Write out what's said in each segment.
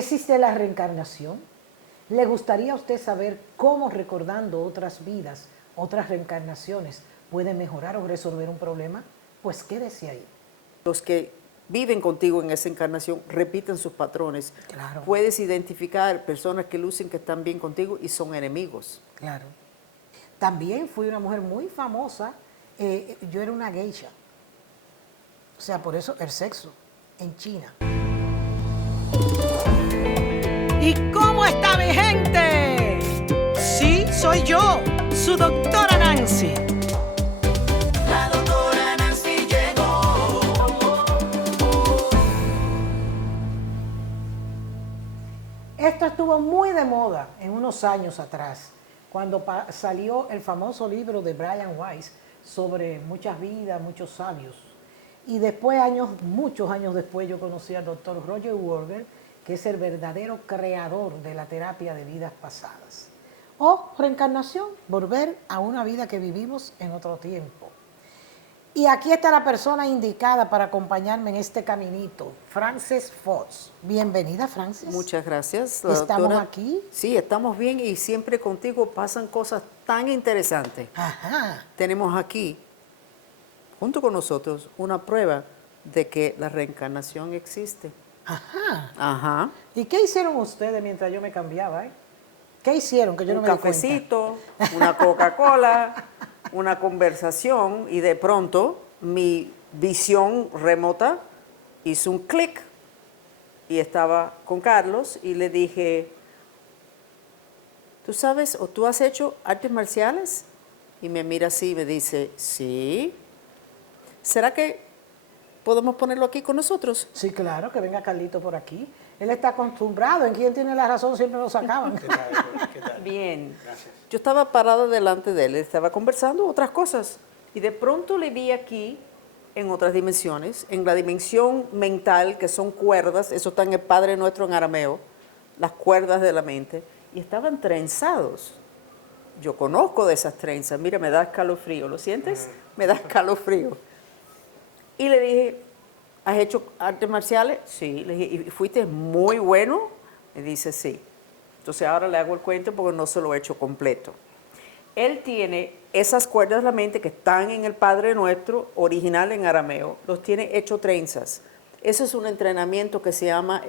¿Existe la reencarnación? ¿Le gustaría a usted saber cómo recordando otras vidas, otras reencarnaciones, puede mejorar o resolver un problema? Pues quédese ahí. Los que viven contigo en esa encarnación repiten sus patrones. Claro. Puedes identificar personas que lucen que están bien contigo y son enemigos. Claro. También fui una mujer muy famosa. Yo era una geisha. O sea, por eso el sexo en China. ¿Y cómo está mi gente? Sí, soy yo, su doctora Nancy. La doctora Nancy llegó. Esto estuvo muy de moda en unos años atrás, cuando salió el famoso libro de Brian Weiss sobre muchas vidas, muchos sabios. Y después, muchos años después, yo conocí al doctor Roger Werger, que es el verdadero creador de la terapia de vidas pasadas. O reencarnación, volver a una vida que vivimos en otro tiempo. Y aquí está la persona indicada para acompañarme en este caminito, Frances Fox. Bienvenida, Frances. Muchas gracias. ¿Estamos doctora. aquí? Sí, estamos bien y siempre contigo pasan cosas tan interesantes. Ajá. Tenemos aquí, junto con nosotros, una prueba de que la reencarnación existe. Ajá. Ajá. ¿Y qué hicieron ustedes mientras yo me cambiaba? ¿Qué hicieron que yo no Un me di cuenta? cafecito, una Coca-Cola, una conversación y de pronto mi visión remota hizo un clic y estaba con Carlos y le dije, ¿tú sabes o tú has hecho artes marciales? Y me mira así y me dice, sí. ¿Será que podemos ponerlo aquí con nosotros? Sí, claro, que venga Carlito por aquí. Él está acostumbrado, en quien tiene la razón siempre lo sacaban. ¿Qué tal? ¿Qué tal? Bien. Gracias. Yo estaba parada delante de él, estaba conversando otras cosas y de pronto le vi aquí en otras dimensiones, en la dimensión mental, que son cuerdas, eso está en el Padre Nuestro en arameo, las cuerdas de la mente, y estaban trenzados. Yo conozco de esas trenzas, mira, me da escalofrío, ¿lo sientes? Me da escalofrío. Y le dije, ¿has hecho artes marciales? Sí. Le dije, ¿y fuiste muy bueno? Me dice, sí. Entonces ahora le hago el cuento porque no se lo he hecho completo. Él tiene esas cuerdas de la mente que están en el Padre Nuestro, original en arameo, los tiene hecho trenzas. Eso es un entrenamiento que se llama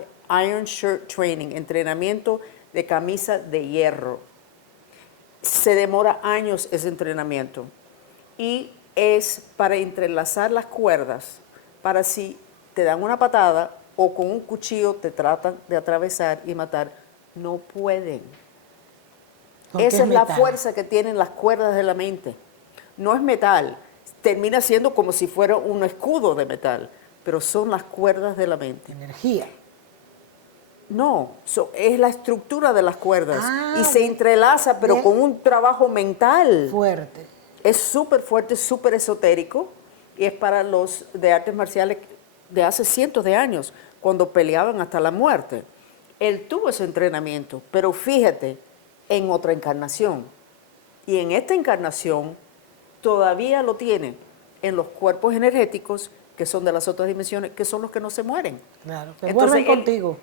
Iron Shirt Training, entrenamiento de camisa de hierro. Se demora años ese entrenamiento y es para entrelazar las cuerdas, para si te dan una patada o con un cuchillo te tratan de atravesar y matar, no pueden. Porque Esa es la metal. fuerza que tienen las cuerdas de la mente. No es metal, termina siendo como si fuera un escudo de metal, pero son las cuerdas de la mente. Energía. No, es la estructura de las cuerdas Ah, y se entrelaza, pero bien. con un trabajo mental. Fuerte. Es súper fuerte, súper esotérico y es para los de artes marciales de hace cientos de años, cuando peleaban hasta la muerte. Él tuvo ese entrenamiento, pero fíjate, en otra encarnación. Y en esta encarnación todavía lo tiene en los cuerpos energéticos que son de las otras dimensiones, que son los que no se mueren. Claro. Que Entonces, vuelven él- contigo.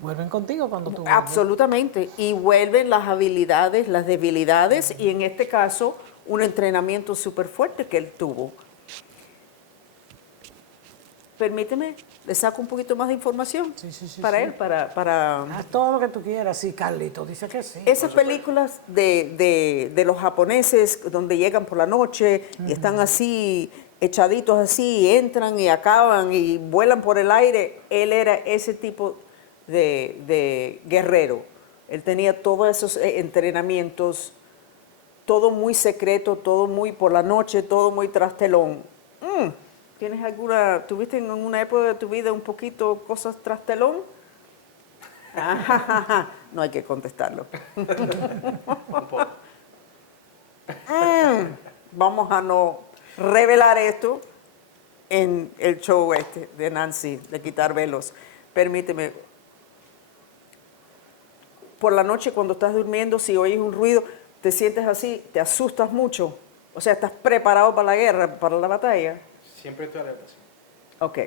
Vuelven contigo cuando tú vuelves. Absolutamente. Y vuelven las habilidades, las debilidades y en este caso un entrenamiento súper fuerte que él tuvo. Permíteme, le saco un poquito más de información Sí, para sí. él, para Haz todo lo que tú quieras. Sí, Carlito, dice que sí. esas películas de los japoneses donde llegan por la noche y están así, echaditos así, y entran y acaban y vuelan por el aire. Él era ese tipo de guerrero. Él tenía todos esos entrenamientos, todo muy secreto, todo muy por la noche, todo muy trastelón. ¿Tienes tuviste en una época de tu vida un poquito cosas trastelón? No hay que contestarlo. Un poco. Vamos a no revelar esto en el show este de Nancy, de quitar velos. Permíteme. Por la noche cuando estás durmiendo, si oyes un ruido, te sientes así, te asustas mucho. O sea, estás preparado para la guerra, para la batalla. Siempre estoy alerta, sí. Ok.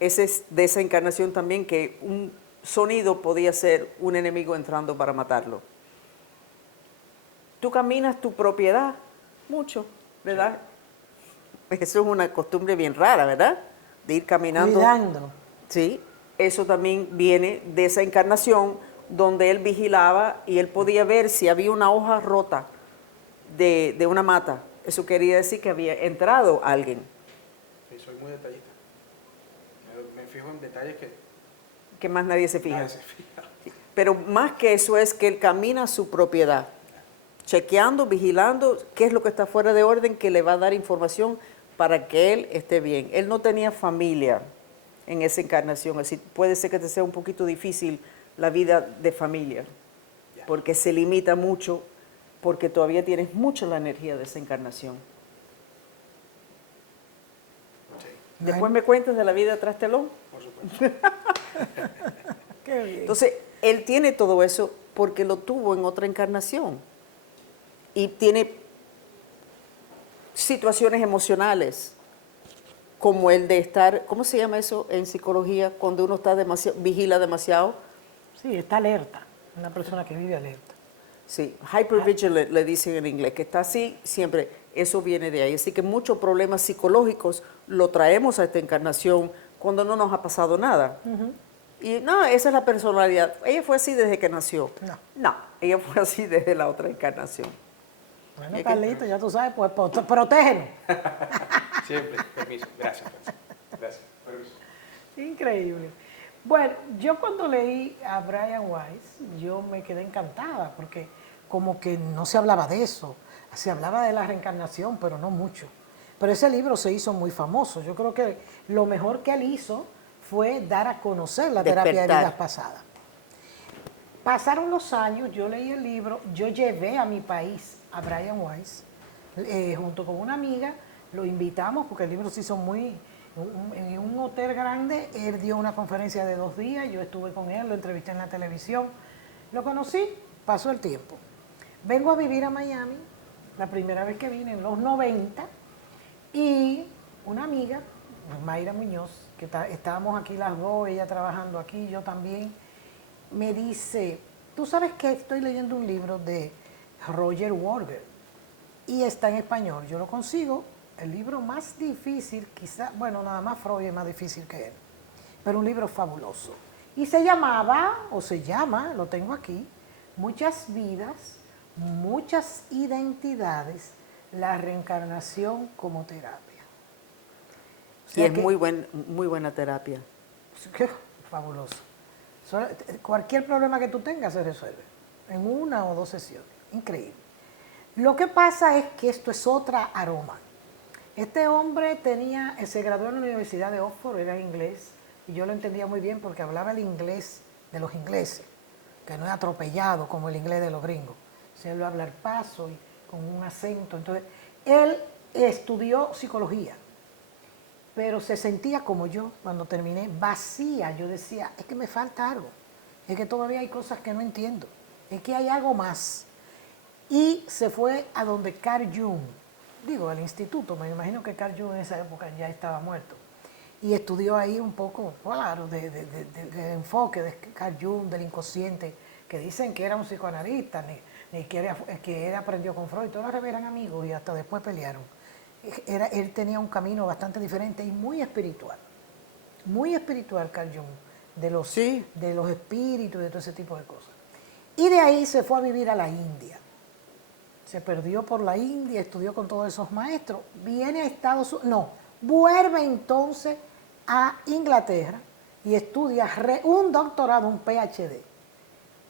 Ese es de esa encarnación también que un sonido podía ser un enemigo entrando para matarlo. Tú caminas tu propiedad mucho, ¿verdad? Eso es una costumbre bien rara, ¿verdad? De ir caminando. Cuidando. Sí, eso también viene de esa encarnación donde él vigilaba y él podía ver si había una hoja rota de una mata. Eso quería decir que había entrado alguien. Sí, soy muy detallista. Me fijo en detalles Que más nadie se fija. nadie se fija. Pero más que eso es que él camina su propiedad, chequeando, vigilando qué es lo que está fuera de orden, que le va a dar información para que él esté bien. Él no tenía familia en esa encarnación, así puede ser que te sea un poquito difícil la vida de familia, porque se limita mucho, porque todavía tienes mucha la energía de esa encarnación. Sí, Después me cuentas de la vida tras telón. por supuesto. Qué bien. Entonces, él tiene todo eso porque lo tuvo en otra encarnación. Y tiene situaciones emocionales, como el de estar, ¿cómo se llama eso en psicología? Cuando uno está demasiado, vigila demasiado. Sí, está alerta. Una persona que vive alerta. Sí, hypervigilant le dicen en inglés, que está así siempre. Eso viene de ahí. Así que muchos problemas psicológicos lo traemos a esta encarnación cuando no nos ha pasado nada. Y no, esa es la personalidad. Ella fue así desde que nació. No, ella fue así desde la otra encarnación. Bueno, Es que- Carlito, ya tú sabes, pues protégenos. Siempre, permiso. Gracias, Francis. Gracias, permiso. Increíble. Bueno, yo cuando leí a Brian Weiss, yo me quedé encantada, porque como que no se hablaba de eso. Se hablaba de la reencarnación, pero no mucho. Pero ese libro se hizo muy famoso. Yo creo que lo mejor que él hizo fue dar a conocer la terapia de Despertar. vidas pasadas. Pasaron los años, yo leí el libro, yo llevé a mi país a Brian Weiss, junto con una amiga, lo invitamos porque el libro se hizo en un hotel grande, él dio una conferencia de 2 días, yo estuve con él, lo entrevisté en la televisión, lo conocí, pasó el tiempo. Vengo a vivir a Miami, la primera vez que vine en los 90, y una amiga, Mayra Muñoz, que estábamos aquí las dos, ella trabajando aquí, yo también, me dice, tú sabes que estoy leyendo un libro de Roger Walger y está en español, yo lo consigo, el libro más difícil, quizá, bueno, nada más Freud es más difícil que él, pero un libro fabuloso. Y se llamaba, o se llama, lo tengo aquí, Muchas vidas, muchas identidades, la reencarnación como terapia. O Y sea es que- muy buena terapia. Qué fabuloso. Cualquier problema que tú tengas se resuelve en 1 o 2 sesiones. Increíble. Lo que pasa es que esto es otra aroma. Este hombre se graduó en la Universidad de Oxford, era inglés, y yo lo entendía muy bien porque hablaba el inglés de los ingleses, que no es atropellado como el inglés de los gringos. Se lo habla al paso y con un acento. Entonces, él estudió psicología, pero se sentía como yo cuando terminé, vacía. Yo decía, es que me falta algo, es que todavía hay cosas que no entiendo, es que hay algo más. Y se fue a donde Carl Jung, digo, al instituto, me imagino que Carl Jung en esa época ya estaba muerto, y estudió ahí un poco, claro, de enfoque de Carl Jung, del inconsciente, que dicen que era un psicoanalista, ni que él aprendió con Freud, todos eran amigos y hasta después pelearon. Él tenía un camino bastante diferente y muy espiritual Carl Jung, Sí. de los espíritus y de todo ese tipo de cosas. Y de ahí se fue a vivir a la India. Se perdió por la India, estudió con todos esos maestros, viene a Estados Unidos, no, vuelve entonces a Inglaterra y estudia un doctorado, un PhD,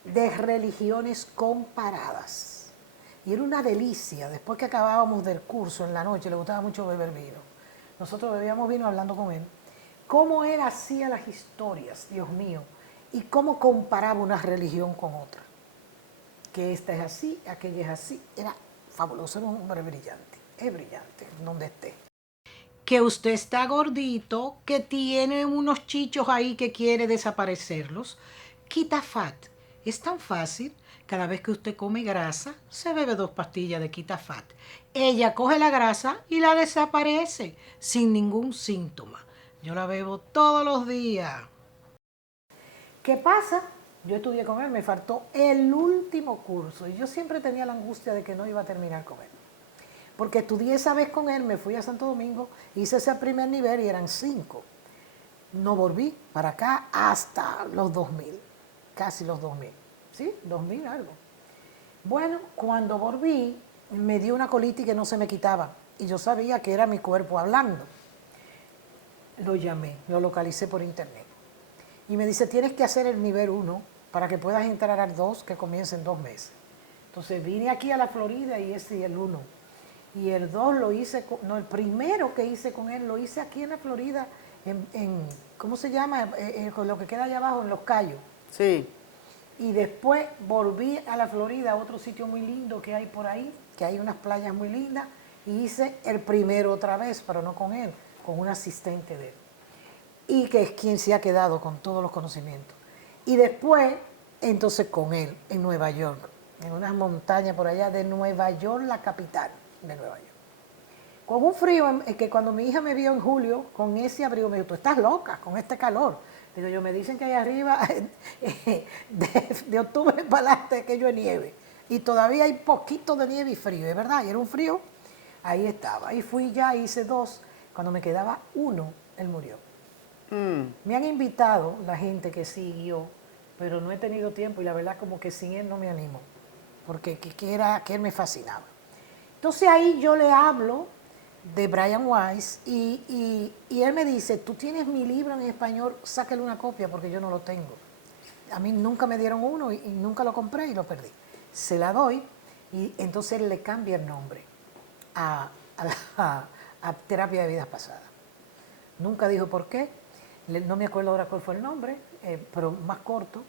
de religiones comparadas. Y era una delicia, después que acabábamos del curso en la noche, le gustaba mucho beber vino. Nosotros bebíamos vino hablando con él. Cómo él hacía las historias, Dios mío, y cómo comparaba una religión con otra. Que esta es así, aquella es así. Era fabuloso, era un hombre brillante. Es brillante, donde esté. Que usted está gordito, que tiene unos chichos ahí que quiere desaparecerlos. Quita Fat. Es tan fácil. Cada vez que usted come grasa, se bebe 2 pastillas de Quita Fat. Ella coge la grasa y la desaparece sin ningún síntoma. Yo la bebo todos los días. ¿Qué pasa? Yo estudié con él, me faltó el último curso y yo siempre tenía la angustia de que no iba a terminar con él. Porque estudié esa vez con él, me fui a Santo Domingo, hice ese primer nivel y eran 5. No volví para acá hasta los 2000, casi los 2000, ¿sí? 2000 algo. Bueno, cuando volví, me dio una colitis que no se me quitaba y yo sabía que era mi cuerpo hablando. Lo llamé, lo localicé por internet. Y me dice, tienes que hacer el nivel 1 para que puedas entrar al 2 que comienza en 2 meses. Entonces vine aquí a la Florida y ese es el 1. Y el 2 lo hice, el primero que hice con él lo hice aquí en la Florida, ¿cómo se llama? Con lo que queda allá abajo, en Los Cayos. Sí. Y después volví a la Florida, a otro sitio muy lindo que hay por ahí, que hay unas playas muy lindas, y hice el primero otra vez, pero no con él, con un asistente de él. Y que es quien se ha quedado con todos los conocimientos. Y después, entonces con él, en Nueva York, en unas montañas por allá de Nueva York, la capital de Nueva York. Con un frío, que cuando mi hija me vio en julio, con ese abrigo, me dijo, tú estás loca con este calor. Digo yo, me dicen que allá arriba, de octubre para adelante, que yo nieve. Y todavía hay poquito de nieve y frío, es verdad, y era un frío, ahí estaba. Ahí fui ya, hice 2, cuando me quedaba 1, él murió. Me han invitado la gente que siguió, pero no he tenido tiempo y la verdad como que sin él no me animo, porque que él me fascinaba. Entonces ahí yo le hablo de Brian Weiss y él me dice, tú tienes mi libro en español, sáquele una copia porque yo no lo tengo. A mí nunca me dieron uno y nunca lo compré y lo perdí. Se la doy y entonces él le cambia el nombre a Terapia de Vidas Pasadas. Nunca dijo por qué, no me acuerdo ahora cuál fue el nombre, pero más corto.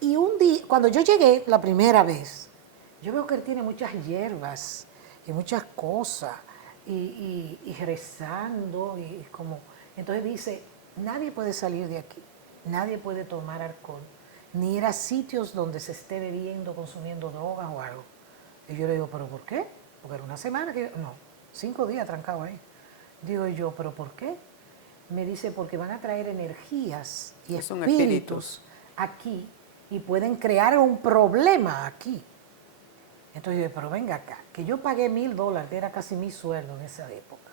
Y un día, cuando yo llegué la primera vez, yo veo que él tiene muchas hierbas y muchas cosas, y rezando, y como... Entonces dice, nadie puede salir de aquí, nadie puede tomar alcohol, ni ir a sitios donde se esté bebiendo, consumiendo drogas o algo. Y yo le digo, ¿pero por qué? Porque era una semana que... No, 5 días trancado ahí. Digo yo, ¿pero por qué? Me dice, porque van a traer energías y Son espíritus aquí y pueden crear un problema aquí. Entonces yo, pero venga acá, que yo pagué $1000, que era casi mi sueldo en esa época.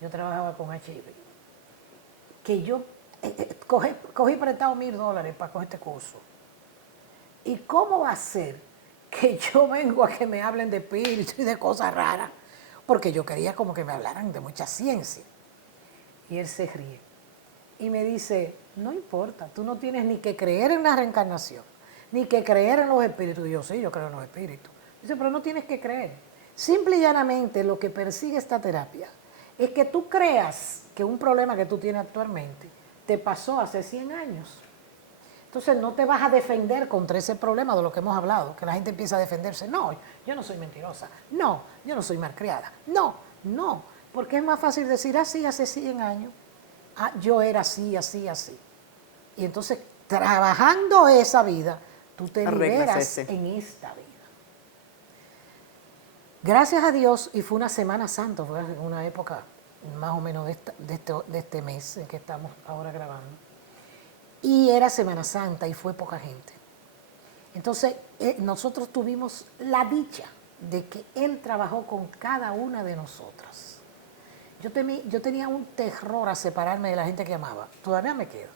Yo trabajaba con HIV. Que yo cogí prestado $1000 para coger este curso. ¿Y cómo va a ser que yo vengo a que me hablen de espíritu y de cosas raras? Porque yo quería como que me hablaran de mucha ciencia. Y él se ríe. Y me dice, no importa, tú no tienes ni que creer en la reencarnación, ni que creer en los espíritus. Y yo, sí, yo creo en los espíritus. Dice, pero no tienes que creer. Simple y llanamente lo que persigue esta terapia es que tú creas que un problema que tú tienes actualmente te pasó hace 100 años. Entonces no te vas a defender contra ese problema de lo que hemos hablado, que la gente empieza a defenderse. No, yo no soy mentirosa. No, yo no soy malcriada. No, porque es más fácil decir así hace 100 años. Ah, yo era así, así, así. Y entonces, trabajando esa vida, tú te liberas en esta vida. Gracias a Dios, y fue una Semana Santa, fue una época más o menos de este mes en que estamos ahora grabando. Y era Semana Santa y fue poca gente. Entonces, nosotros tuvimos la dicha de que él trabajó con cada una de nosotras. Yo tenía un terror a separarme de la gente que amaba. Todavía me queda,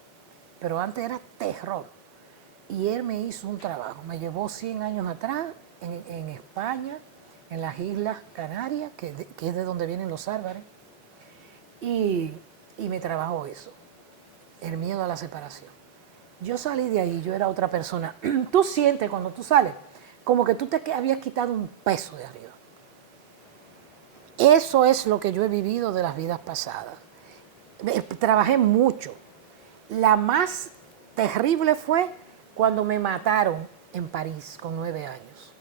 pero antes era terror. Y él me hizo un trabajo. Me llevó 100 años atrás en España, en las Islas Canarias, que es de donde vienen los árboles, y me trabajó eso, el miedo a la separación. Yo salí de ahí, yo era otra persona. Tú sientes cuando tú sales, como que tú te habías quitado un peso de arriba. Eso es lo que yo he vivido de las vidas pasadas. Trabajé mucho. La más terrible fue cuando me mataron en París con 9 años.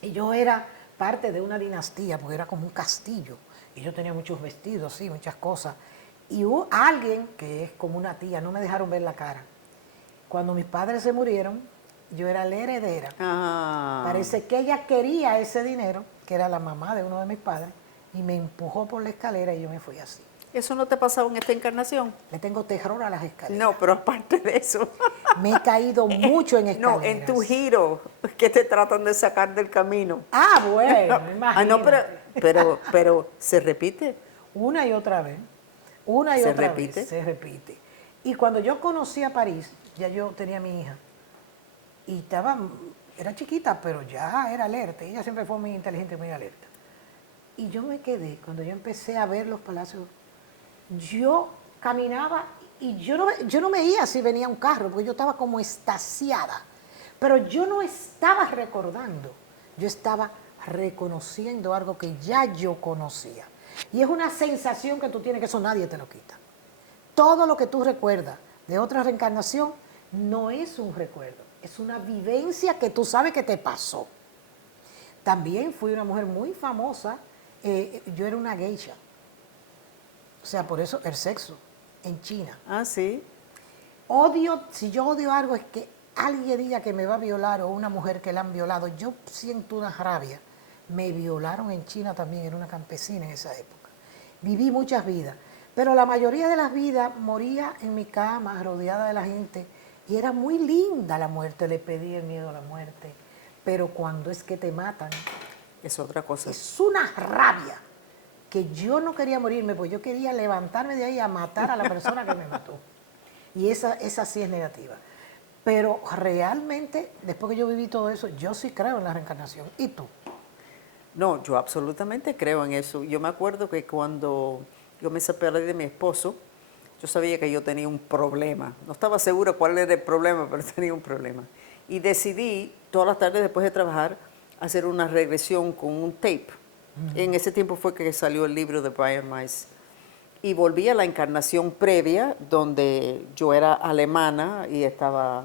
Y yo era parte de una dinastía, porque era como un castillo. Y yo tenía muchos vestidos, sí, muchas cosas. Y hubo alguien, que es como una tía, no me dejaron ver la cara. Cuando mis padres se murieron, yo era la heredera. Parece que ella quería ese dinero, que era la mamá de uno de mis padres, y me empujó por la escalera y yo me fui así. ¿Eso no te ha pasado en esta encarnación? Le tengo terror a las escaleras. No, pero aparte de eso. Me he caído mucho en escaleras. No, en tu giro, que te tratan de sacar del camino. Ah, bueno, Ah, no, imagínate. pero se repite. Una y otra vez. Una y ¿Se otra repite? vez. Se repite. Y cuando yo conocí a París, ya yo tenía a mi hija. Y era chiquita, pero ya era alerta. Ella siempre fue muy inteligente, muy alerta. Y yo me quedé, cuando yo empecé a ver los palacios, yo caminaba y yo no veía si venía un carro, porque yo estaba como extasiada. Pero yo no estaba recordando, yo estaba reconociendo algo que ya yo conocía. Y es una sensación que tú tienes, que eso nadie te lo quita. Todo lo que tú recuerdas de otra reencarnación no es un recuerdo, es una vivencia que tú sabes que te pasó. También fui una mujer muy famosa, yo era una geisha. O sea, por eso el sexo en China. Ah, sí. Si yo odio algo es que alguien diga que me va a violar o una mujer que la han violado. Yo siento una rabia. Me violaron en China también, era una campesina en esa época. Viví muchas vidas, pero la mayoría de las vidas moría en mi cama, rodeada de la gente, y era muy linda la muerte, le pedí el miedo a la muerte. Pero cuando es que te matan, Es otra cosa. es una rabia que yo no quería morirme, pues yo quería levantarme de ahí a matar a la persona que me mató. Y esa sí es negativa. Pero realmente, después que yo viví todo eso, yo sí creo en la reencarnación. ¿Y tú? No, yo absolutamente creo en eso. Yo me acuerdo que cuando yo me separé de mi esposo, yo sabía que yo tenía un problema. No estaba segura cuál era el problema, pero tenía un problema. Y decidí, todas las tardes después de trabajar, hacer una regresión con un tape. En ese tiempo fue que salió el libro de Brian Weiss. Y volví a la encarnación previa, donde yo era alemana y estaba,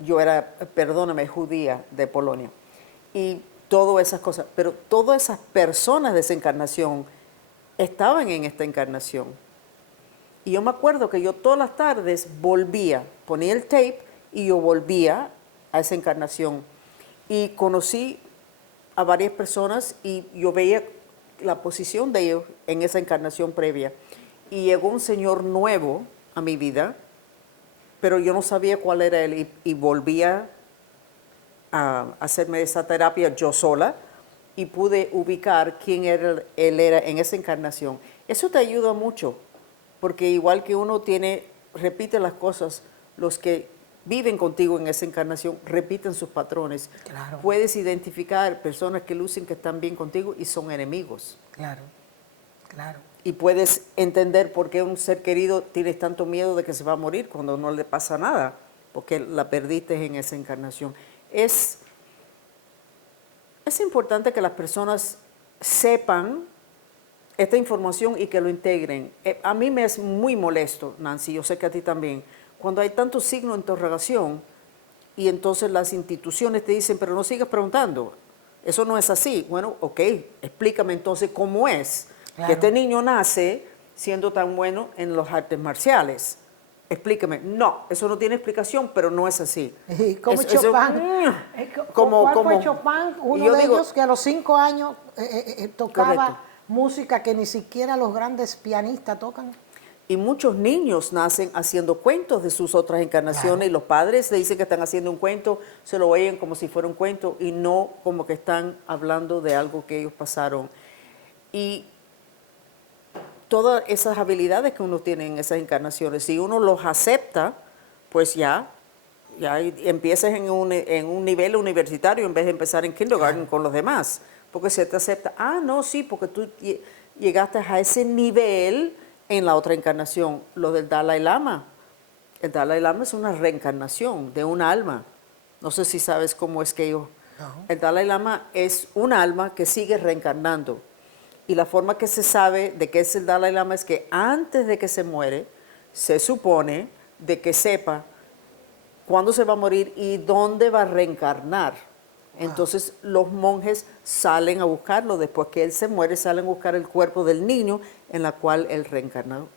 yo era, perdóname, judía de Polonia. Y todas esas cosas. Pero todas esas personas de esa encarnación estaban en esta encarnación. Y yo me acuerdo que yo todas las tardes volvía, ponía el tape y yo volvía a esa encarnación. Y conocí a varias personas y yo veía la posición de ellos en esa encarnación previa. Y llegó un señor nuevo a mi vida, pero yo no sabía cuál era él y volvía a hacerme esa terapia yo sola y pude ubicar quién era, él era en esa encarnación. Eso te ayuda mucho, porque igual que uno repite las cosas, los que viven contigo en esa encarnación repiten sus patrones. Claro. Puedes identificar personas que lucen que están bien contigo y son enemigos. Claro, claro. Y puedes entender por qué un ser querido tienes tanto miedo de que se va a morir cuando no le pasa nada, porque la perdiste en esa encarnación. Es importante que las personas sepan esta información y que lo integren. A mí me es muy molesto, Nancy, yo sé que a ti también, cuando hay tantos signos de interrogación y entonces las instituciones te dicen, pero no sigas preguntando, eso no es así. Bueno, ok, explícame entonces cómo es Claro. que este niño nace siendo tan bueno en los artes marciales. Explícame. No, eso no tiene explicación, pero no es así. Y como Eso- Chopin. como- ¿Cuál fue como- Chopin? y Uno yo de digo- ellos que a los 5 años tocaba Correcto. música que ni siquiera los grandes pianistas tocan. Y muchos niños nacen haciendo cuentos de sus otras encarnaciones Claro. y los padres le dicen que están haciendo un cuento, se lo oyen como si fuera un cuento y no como que están hablando de algo que ellos pasaron. Y todas esas habilidades que uno tiene en esas encarnaciones, si uno los acepta, pues ya empiezas en un nivel universitario en vez de empezar en kindergarten con los demás, porque se te acepta, no, sí, porque tú llegaste a ese nivel en la otra encarnación. Lo del Dalai Lama, el Dalai Lama es una reencarnación de un alma. No sé si sabes cómo es que ellos... No. El Dalai Lama es un alma que sigue reencarnando. Y la forma que se sabe de que es el Dalai Lama es que antes de que se muere, se supone de que sepa cuándo se va a morir y dónde va a reencarnar. Entonces los monjes salen a buscarlo, después que él se muere, salen a buscar el cuerpo del niño en la cual él reencarnó.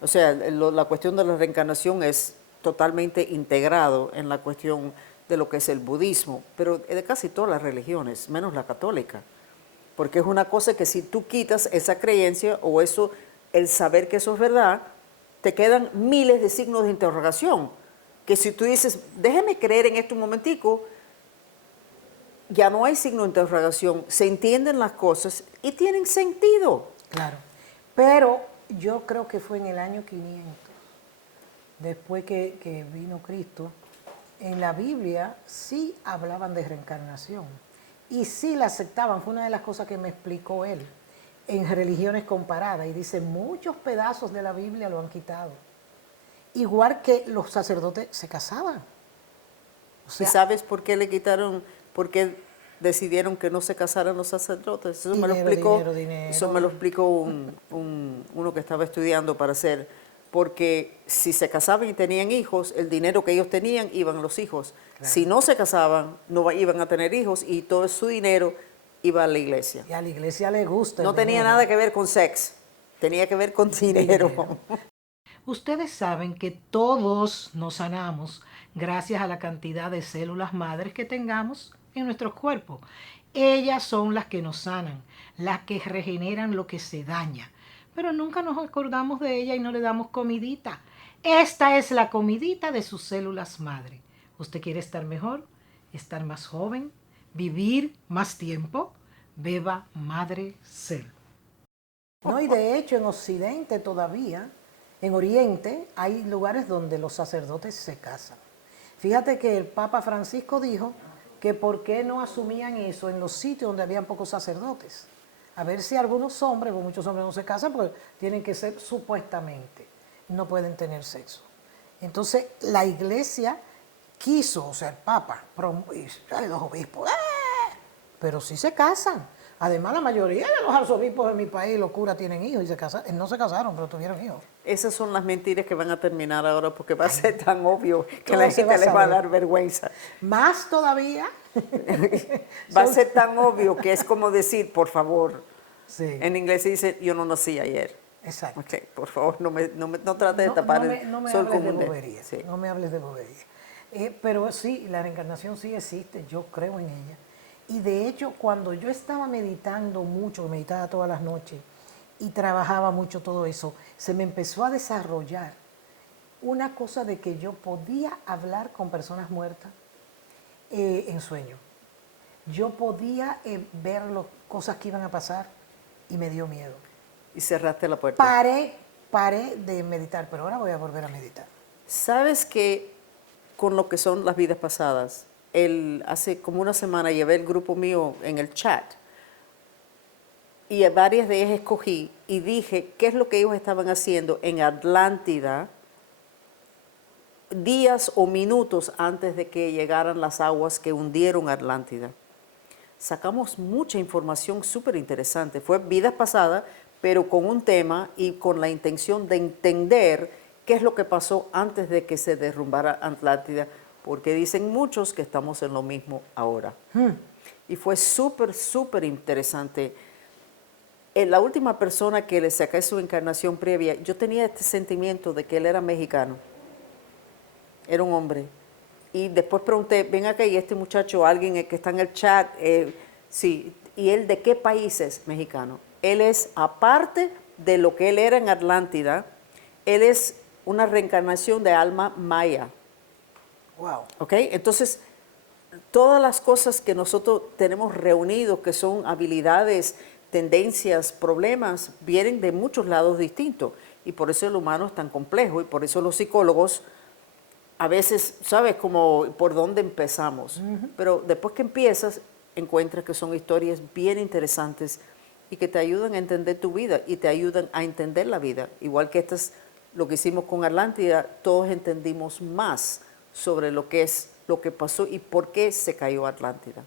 O sea, la cuestión de la reencarnación es totalmente integrado en la cuestión de lo que es el budismo, pero de casi todas las religiones, menos la católica. porque es una cosa que si tú quitas esa creencia o eso, el saber que eso es verdad, te quedan miles de signos de interrogación, que si tú dices, déjeme creer en esto un momentico, ya no hay signo de interrogación, se entienden las cosas y tienen sentido. Claro. Pero yo creo que fue en el año 500, después que vino Cristo, en la Biblia sí hablaban de reencarnación y sí la aceptaban. Fue una de las cosas que me explicó él en Religiones Comparadas y dice, muchos pedazos de la Biblia lo han quitado. Igual que los sacerdotes se casaban. O ¿Y sea, sabes por qué le quitaron, por qué decidieron que no se casaran los sacerdotes? Eso me lo Dinero, explicó, dinero, dinero. eso me lo explicó uno que estaba estudiando para hacer, porque si se casaban y tenían hijos, el dinero que ellos tenían iban a los hijos. Claro. Si no se casaban, no iban a tener hijos y todo su dinero iba a la iglesia. y a la iglesia le gusta. No el tenía dinero. nada que ver con sexo, tenía que ver con dinero. Ustedes saben que todos nos sanamos gracias a la cantidad de células madres que tengamos en nuestros cuerpos. Ellas son las que nos sanan, las que regeneran lo que se daña. Pero nunca nos acordamos de ella y no le damos comidita. Esta es la comidita de sus células madre. ¿Usted quiere estar mejor? ¿Estar más joven? ¿Vivir más tiempo? Beba Madre Cel. No, y de hecho en Occidente todavía, en Oriente, hay lugares donde los sacerdotes se casan. Fíjate que el Papa Francisco dijo que por qué no asumían eso en los sitios donde habían pocos sacerdotes. A ver si algunos hombres, porque muchos hombres no se casan, porque tienen que ser supuestamente, no pueden tener sexo. Entonces la iglesia quiso, o sea, el Papa, los obispos, pero sí se casan. Además, la mayoría de los arzobispos de mi país, los curas, tienen hijos y se casan. No se casaron, pero tuvieron hijos. Esas son las mentiras que van a terminar ahora porque va a ser tan obvio que Todo la se va gente a les va a saber. dar vergüenza. Más todavía. Va a ser tan obvio que es como decir, por favor. Sí, En inglés se dice, yo no nací ayer. exacto. Ok, por favor, no trate de tapar no me el sol hables con de un dedo. bobería. Sí. No me hables de bobería. Pero sí, la reencarnación sí existe, yo creo en ella. Y de hecho, cuando yo estaba meditando mucho, meditaba todas las noches y trabajaba mucho todo eso, se me empezó a desarrollar una cosa de que yo podía hablar con personas muertas en sueño. Yo podía ver las cosas que iban a pasar y me dio miedo. Y cerraste la puerta. Paré de meditar, pero ahora voy a volver a meditar. ¿Sabes que con lo que son las vidas pasadas, hace como una semana llevé el grupo mío en el chat y a varias de ellas escogí y dije qué es lo que ellos estaban haciendo en Atlántida días o minutos antes de que llegaran las aguas que hundieron Atlántida? Sacamos mucha información súper interesante. Fue vidas pasadas, pero con un tema y con la intención de entender qué es lo que pasó antes de que se derrumbara Atlántida, porque dicen muchos que estamos en lo mismo ahora. Y fue súper, súper interesante. La última persona que le saqué su encarnación previa, yo tenía este sentimiento de que él era mexicano. Era un hombre. Y después pregunté, ven acá, y este muchacho, alguien que está en el chat, sí, ¿y él de qué país es? Mexicano. Él es, aparte de lo que él era en Atlántida, él es una reencarnación de alma maya. Wow. ¿Ok? Entonces, todas las cosas que nosotros tenemos reunidos, que son habilidades, tendencias, problemas, vienen de muchos lados distintos. Y por eso el humano es tan complejo y por eso los psicólogos a veces, ¿sabes? Como por dónde empezamos. Pero después que empiezas, encuentras que son historias bien interesantes y que te ayudan a entender tu vida y te ayudan a entender la vida. Igual que lo que hicimos con Atlántida, todos entendimos más sobre lo que es, lo que pasó y por qué se cayó Atlántida.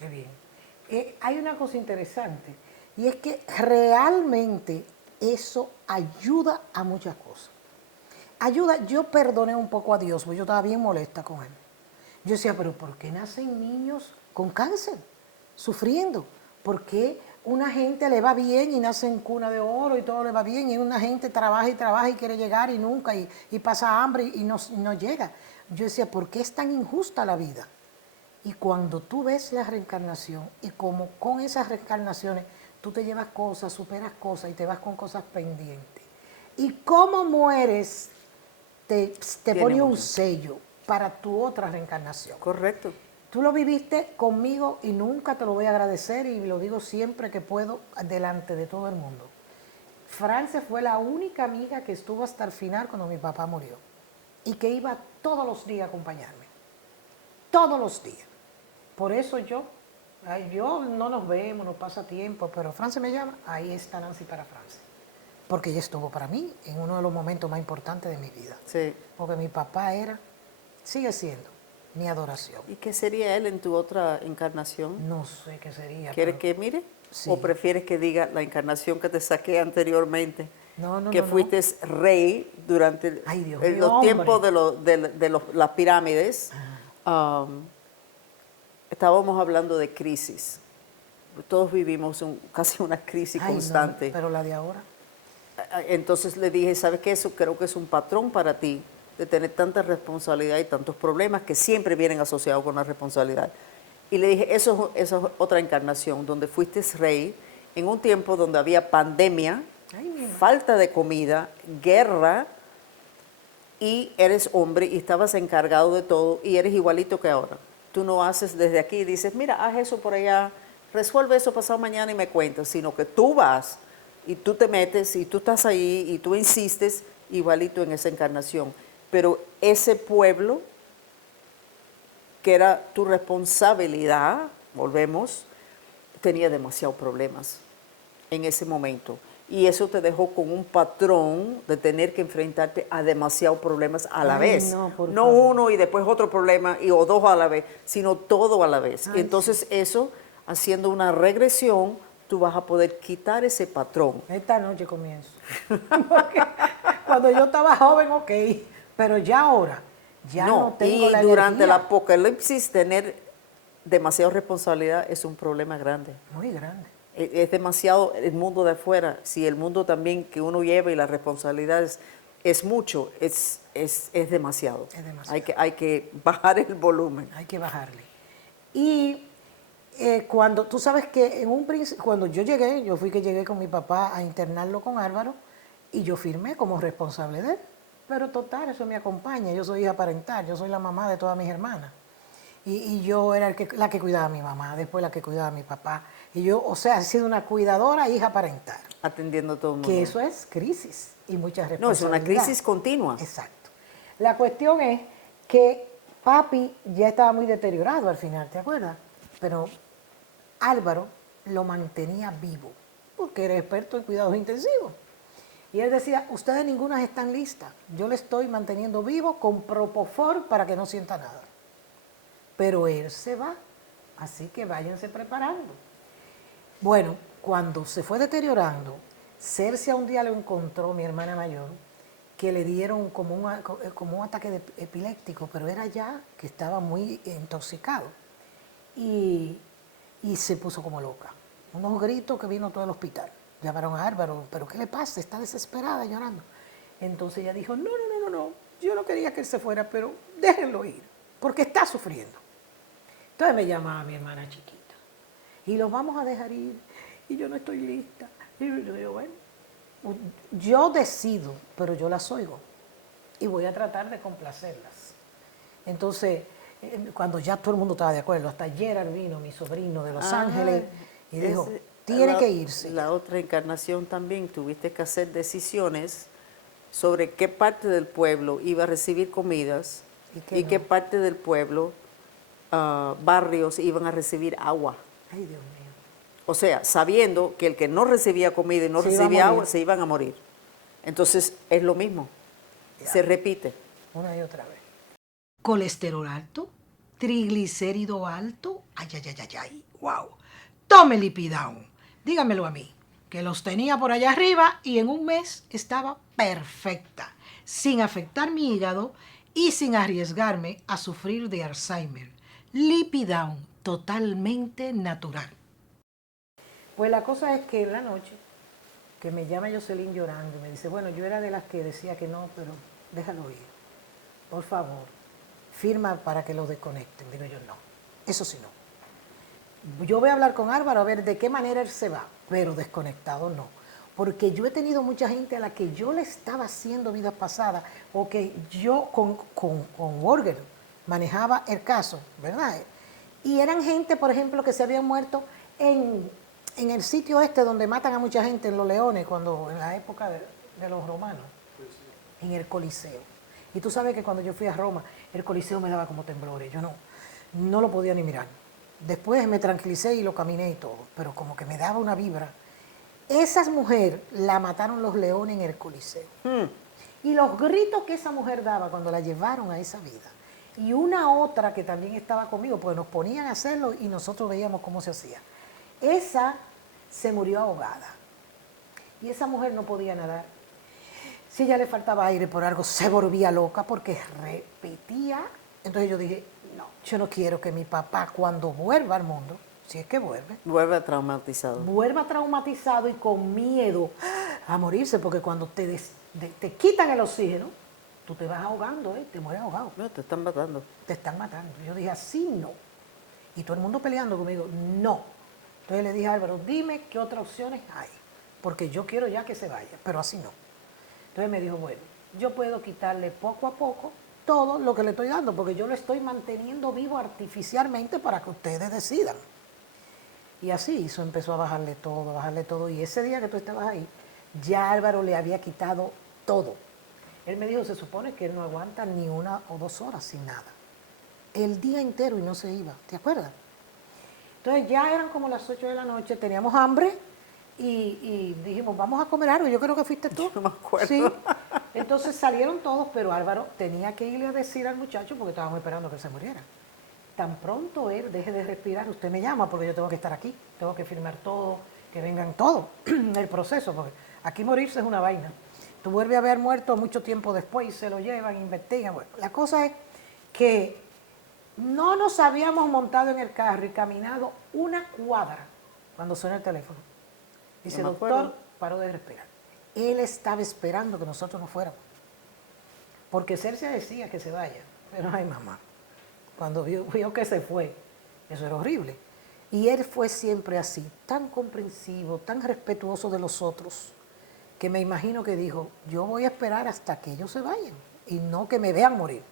Qué bien. Hay una cosa interesante y es que realmente eso ayuda a muchas cosas. Ayuda, yo perdoné un poco a Dios, porque yo estaba bien molesta con él. Yo decía, pero ¿por qué nacen niños con cáncer, sufriendo? ¿Por qué una gente le va bien y nace en cuna de oro y todo le va bien y una gente trabaja y trabaja y quiere llegar y nunca y pasa hambre y no llega? Yo decía, ¿por qué es tan injusta la vida? Y cuando tú ves la reencarnación y como con esas reencarnaciones tú te llevas cosas, superas cosas y te vas con cosas pendientes. Y cómo mueres te Tiene pone un mucho. sello para tu otra reencarnación. Correcto. Tú lo viviste conmigo y nunca te lo voy a agradecer y lo digo siempre que puedo delante de todo el mundo. France fue la única amiga que estuvo hasta el final cuando mi papá murió y que iba todos los días a acompañarme. Todos los días. Por eso yo no nos vemos, no pasa tiempo, pero France me llama, ahí está Nancy para France. Porque ella estuvo para mí en uno de los momentos más importantes de mi vida. Sí. Porque mi papá sigue siendo mi adoración. ¿Y qué sería él en tu otra encarnación? No sé qué sería. ¿Quieres pero- que mire? Sí. ¿O prefieres que diga la encarnación que te saqué anteriormente? No, que no. fuiste rey durante Ay, Dios los mío, hombre. tiempos de las pirámides. Estábamos hablando de crisis. Todos vivimos casi una crisis Ay, no, constante. pero la de ahora. Entonces le dije, ¿sabes qué? Eso creo que es un patrón para ti, de tener tanta responsabilidad y tantos problemas que siempre vienen asociados con la responsabilidad. Y le dije, eso es otra encarnación, donde fuiste rey en un tiempo donde había pandemia, Ay, mi madre. falta de comida, guerra, y eres hombre y estabas encargado de todo y eres igualito que ahora. Tú no haces desde aquí y dices, mira, haz eso por allá, resuelve eso pasado mañana y me cuentas, sino que tú vas y tú te metes y tú estás ahí y tú insistes igualito en esa encarnación. Pero ese pueblo, que era tu responsabilidad, volvemos, tenía demasiados problemas en ese momento. Y eso te dejó con un patrón de tener que enfrentarte a demasiados problemas a la Ay, vez. no, por No favor. uno y después otro problema o dos a la vez, sino todo a la vez. Ay, Entonces eso, haciendo una regresión, tú vas a poder quitar ese patrón. Esta noche comienzo. Porque cuando yo estaba joven, ok, pero ya ahora, ya no tengo y la durante el energía. apocalipsis tener demasiada responsabilidad es un problema grande. Muy grande. Es demasiado el mundo de afuera. Si el mundo también que uno lleva y las responsabilidades es mucho, es demasiado. Es demasiado. Hay que bajar el volumen. Hay que bajarle. Y cuando, tú sabes que en un cuando yo llegué con mi papá a internarlo con Álvaro y yo firmé como responsable de él. Pero total, eso me acompaña. Yo soy hija parental, yo soy la mamá de todas mis hermanas. Y yo era la que cuidaba a mi mamá, después la que cuidaba a mi papá. Y yo, o sea, he sido una cuidadora, hija parental. Atendiendo a todo el mundo. Que eso es crisis y muchas No, es una responsabilidades. crisis continua. Exacto. La cuestión es que papi ya estaba muy deteriorado al final, ¿te acuerdas? Pero Álvaro lo mantenía vivo, porque era experto en cuidados intensivos. Y él decía, ustedes ninguna están listas, yo le estoy manteniendo vivo con Propofol para que no sienta nada. Pero él se va, así que váyanse preparando. Bueno, cuando se fue deteriorando, Cercia un día lo encontró, mi hermana mayor, que le dieron como un ataque epiléptico, pero era ya que estaba muy intoxicado. Y se puso como loca. Unos gritos que vino todo el hospital. Llamaron a Álvaro, ¿pero qué le pasa? Está desesperada, llorando. Entonces ella dijo, no, yo no quería que él se fuera, pero déjenlo ir, porque está sufriendo. Entonces me llamaba mi hermana chiquita, y los vamos a dejar ir, y yo no estoy lista. Y yo digo, bueno, yo decido, pero yo las oigo, y voy a tratar de complacerlas. Entonces, cuando ya todo el mundo estaba de acuerdo, hasta Gerard vino, mi sobrino de Los Ángeles, y dijo, tiene que irse. La otra encarnación también tuviste que hacer decisiones sobre qué parte del pueblo iba a recibir comidas y qué no. parte del pueblo, barrios, iban a recibir agua. Ay, Dios mío. O sea, sabiendo que el que no recibía comida y no Se iba a recibía morir. agua, se iban a morir. Entonces, es lo mismo. Ya. Se repite. Una y otra vez. Colesterol alto, triglicérido alto, ay, wow. Tome Lipidown, dígamelo a mí, que los tenía por allá arriba y en un mes estaba perfecta, sin afectar mi hígado y sin arriesgarme a sufrir de Alzheimer. Lipidown, totalmente natural. Pues la cosa es que en la noche, que me llama Jocelyn llorando, me dice, bueno, yo era de las que decía que no, pero déjalo ir. Por favor, firma para que lo desconecten. Digo yo, no. Eso sí no. Yo voy a hablar con Álvaro a ver de qué manera él se va, pero desconectado no. Porque yo he tenido mucha gente a la que yo le estaba haciendo vidas pasadas o que yo con Borger manejaba el caso, ¿verdad? Y eran gente, por ejemplo, que se habían muerto en el sitio este donde matan a mucha gente, en Los Leones, cuando en la época de los romanos, en el Coliseo. Y tú sabes que cuando yo fui a Roma, el Coliseo me daba como temblores, yo no lo podía ni mirar. Después me tranquilicé y lo caminé y todo, pero como que me daba una vibra. Esa mujer la mataron los leones en el Coliseo. Y los gritos que esa mujer daba cuando la llevaron a esa vida. Y una otra que también estaba conmigo, pues nos ponían a hacerlo y nosotros veíamos cómo se hacía. Esa se murió ahogada. Y esa mujer no podía nadar. Si ya le faltaba aire por algo, se volvía loca porque repetía. Entonces yo dije, no, yo no quiero que mi papá cuando vuelva al mundo, si es que Vuelve traumatizado. vuelva traumatizado y con miedo a morirse, porque cuando te quitan el oxígeno, tú te vas ahogando, te mueres ahogado, No, te están matando. te están matando. Yo dije, así no. Y todo el mundo peleando conmigo, no. Entonces le dije a Álvaro, dime qué otras opciones hay, porque yo quiero ya que se vaya, pero así no. Entonces me dijo, bueno, yo puedo quitarle poco a poco todo lo que le estoy dando, porque yo lo estoy manteniendo vivo artificialmente para que ustedes decidan. Y así hizo, empezó a bajarle todo. Y ese día que tú estabas ahí, ya Álvaro le había quitado todo. Él me dijo, se supone que él no aguanta ni 1 o 2 horas sin nada. El día entero y no se iba, ¿te acuerdas? Entonces ya eran como las 8 de la noche, teníamos hambre y dijimos, vamos a comer algo. Yo creo que fuiste tú. Yo no me acuerdo. Sí. Entonces salieron todos, pero Álvaro tenía que irle a decir al muchacho porque estábamos esperando que él se muriera. Tan pronto él deje de respirar, usted me llama porque yo tengo que estar aquí, tengo que firmar todo, que vengan todo, el proceso, porque aquí morirse es una vaina. Tú vuelves a haber muerto mucho tiempo después y se lo llevan, investigan. Bueno, la cosa es que no nos habíamos montado en el carro y caminado 1 cuadra cuando suena el teléfono. Dice, No me doctor, acuerdo. paró de respirar. Él estaba esperando que nosotros nos fuéramos. Porque Cercia decía que se vaya, pero ay mamá. Cuando vio que se fue, eso era horrible. Y él fue siempre así, tan comprensivo, tan respetuoso de los otros, que me imagino que dijo, yo voy a esperar hasta que ellos se vayan y no que me vean morir.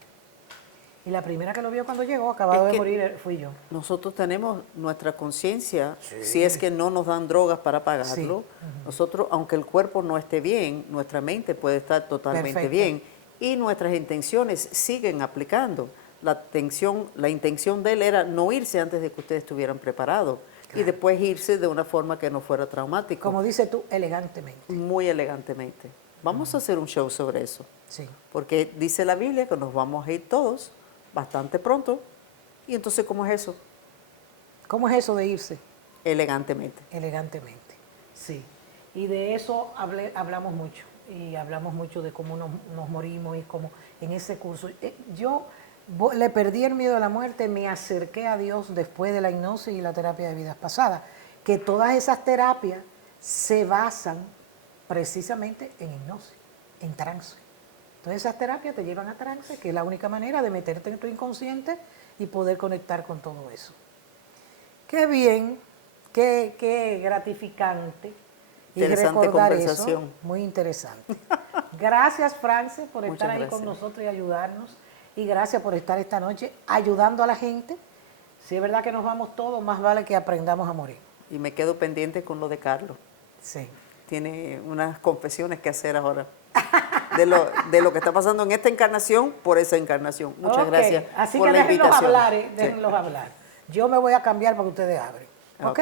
Y la primera que lo vio cuando llegó, acabado Es de que morir, fui yo. Nosotros tenemos nuestra conciencia, si es que no nos dan drogas para pagarlo, nosotros, aunque el cuerpo no esté bien, nuestra mente puede estar totalmente Perfecto. bien y nuestras intenciones siguen aplicando. La intención de él era no irse antes de que ustedes estuvieran preparados y después irse de una forma que no fuera traumático, Como dices tú, elegantemente. muy elegantemente. Vamos a hacer un show sobre eso, Sí. porque dice la Biblia que nos vamos a ir todos bastante pronto. Y entonces, ¿cómo es eso? ¿Cómo es eso de irse? Elegantemente. Elegantemente, sí. Y de eso hablamos mucho. Y hablamos mucho de cómo nos morimos y cómo en ese curso. Yo le perdí el miedo a la muerte, me acerqué a Dios después de la hipnosis y la terapia de vidas pasadas. Que todas esas terapias se basan precisamente en hipnosis, en trance. Entonces esas terapias te llevan a trance, que es la única manera de meterte en tu inconsciente y poder conectar con todo eso. Qué bien, qué gratificante. Y Interesante recordar conversación. eso, muy interesante. Gracias, France, por estar Muchas ahí gracias. con nosotros y ayudarnos. Y gracias por estar esta noche ayudando a la gente. Si es verdad que nos vamos todos, más vale que aprendamos a morir. Y me quedo pendiente con lo de Carlos. Sí. Tiene unas confesiones que hacer ahora de lo que está pasando en esta encarnación por esa encarnación. Muchas Ok, gracias así por que la déjenlos invitación. hablar, Sí. déjenlos hablar. Yo me voy a cambiar para que ustedes abren. ¿Ok?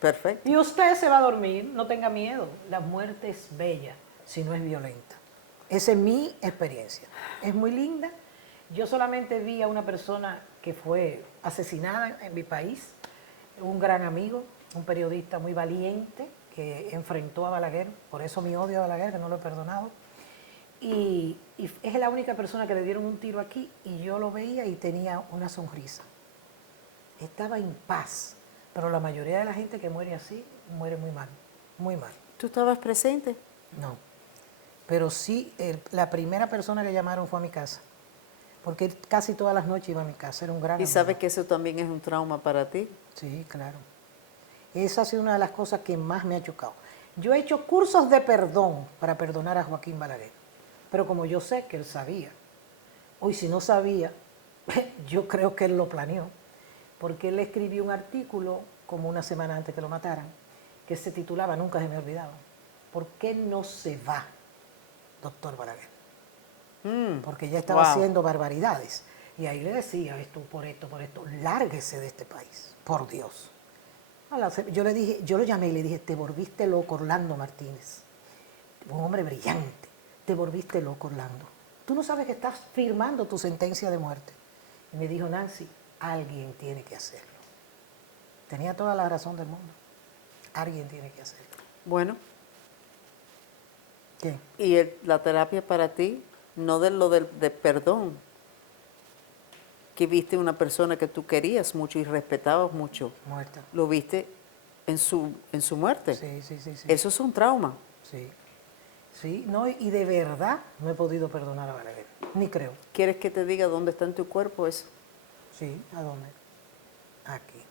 Perfecto. Y usted se va a dormir, no tenga miedo. La muerte es bella si no es violenta. Esa es mi experiencia. Es muy linda. Yo solamente vi a una persona que fue asesinada en mi país, un gran amigo, un periodista muy valiente que enfrentó a Balaguer, por eso mi odio a Balaguer, que no lo he perdonado. Y es la única persona que le dieron un tiro aquí y yo lo veía y tenía una sonrisa. Estaba en paz, pero la mayoría de la gente que muere así muere muy mal, muy mal. ¿Tú estabas presente? No, pero sí, la primera persona que llamaron fue a mi casa. porque casi todas las noches iba a mi casa, era un gran ¿Y amigo. sabes que eso también es un trauma para ti? Sí, claro. Esa ha sido una de las cosas que más me ha chocado. Yo he hecho cursos de perdón para perdonar a Joaquín Balaguer, pero como yo sé que él sabía, hoy si no sabía, yo creo que él lo planeó, porque él escribió un artículo como una semana antes que lo mataran, que se titulaba, nunca se me olvidaba, ¿por qué no se va, doctor Balaguer? Porque ya estaba Wow. haciendo barbaridades. Y ahí le decía, esto, lárguese de este país, por Dios. Yo le dije, yo lo llamé y le dije, te volviste loco, Orlando Martínez. Un hombre brillante, te volviste loco, Orlando. Tú no sabes que estás firmando tu sentencia de muerte. Y me dijo, Nancy, alguien tiene que hacerlo. Tenía toda la razón del mundo. Alguien tiene que hacerlo. Bueno, ¿Qué? ¿y la terapia para ti? No de lo de perdón, que viste una persona que tú querías mucho y respetabas mucho, Muerta. lo viste en su muerte. Sí, sí, sí, sí. Eso es un trauma. Sí. Sí, no, y de verdad no he podido perdonar a Balaguer. Ni creo. ¿Quieres que te diga dónde está en tu cuerpo eso? Sí, ¿a dónde? Aquí.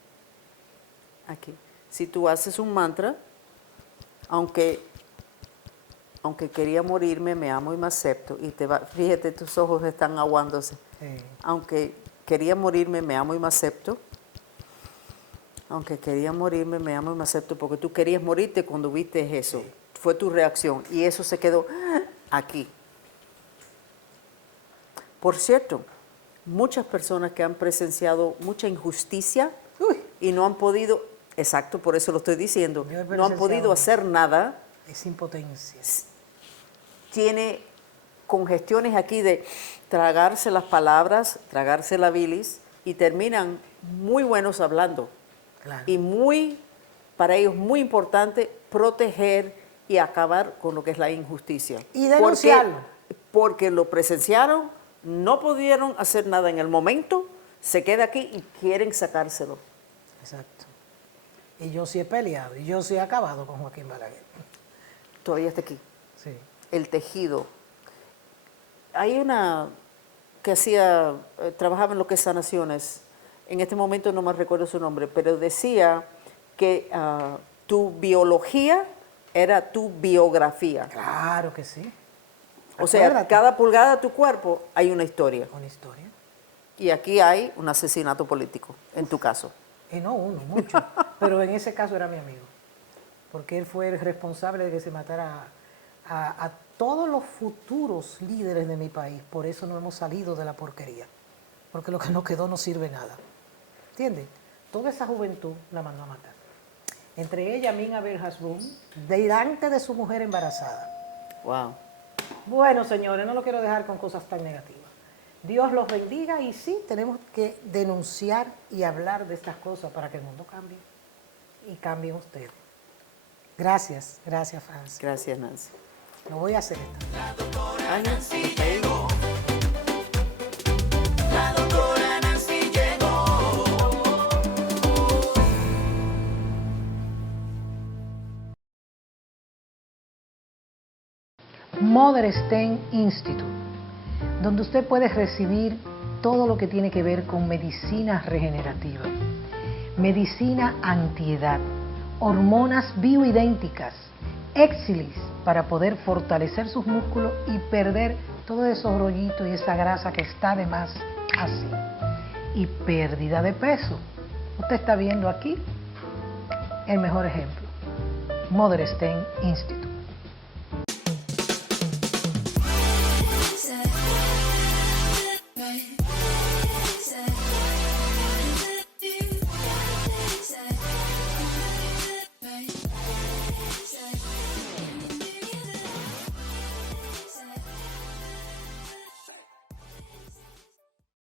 Aquí. Si tú haces un mantra, aunque quería morirme, me amo y me acepto, y fíjate, tus ojos están aguándose. Sí. Aunque quería morirme, me amo y me acepto. Aunque quería morirme, me amo y me acepto, porque tú querías morirte cuando viste eso. Sí. Fue tu reacción y eso se quedó aquí. Por cierto, muchas personas que han presenciado mucha injusticia Uy, y no han podido, exacto, por eso lo estoy diciendo, Yo he no han podido presenciado hacer nada, es impotencia. tiene congestiones aquí de tragarse las palabras, tragarse la bilis y terminan muy buenos hablando. Claro. Y para ellos muy importante proteger y acabar con lo que es la injusticia. Y denunciarlo. Porque lo presenciaron, no pudieron hacer nada en el momento, se queda aquí y quieren sacárselo. Exacto. Y yo sí he peleado, y yo sí he acabado con Joaquín Balaguer. Todavía está aquí. Sí. El tejido. Hay una que trabajaba en lo que es sanaciones, en este momento no me recuerdo su nombre, pero decía que tu biología era tu biografía. Claro que sí. O sea, Acuérdate. cada pulgada de tu cuerpo hay una historia. Una historia. Y aquí hay un asesinato político, en tu caso. Y no uno, mucho. Pero en ese caso era mi amigo. Porque él fue el responsable de que se matara a todos los futuros líderes de mi país. Por eso no hemos salido de la porquería. Porque lo que nos quedó no sirve nada. ¿Entiendes? Toda esa juventud la mandó a matar. Entre ella, Min Abel Hasbun, delante de su mujer embarazada. Wow. Bueno, señores, no lo quiero dejar con cosas tan negativas. Dios los bendiga y sí, tenemos que denunciar y hablar de estas cosas para que el mundo cambie. Y cambien ustedes. Gracias, gracias, Francia. Gracias, Nancy. Lo voy a hacer esta. Ay, hasta ahí. La doctora Nancy llegó. Mother Stein Institute, donde usted puede recibir todo lo que tiene que ver con medicina regenerativa, medicina antiedad, hormonas bioidénticas, Exilis para poder fortalecer sus músculos y perder todos esos rollitos y esa grasa que está de más así. Y pérdida de peso. Usted está viendo aquí el mejor ejemplo. Mother Stein Institute. Right.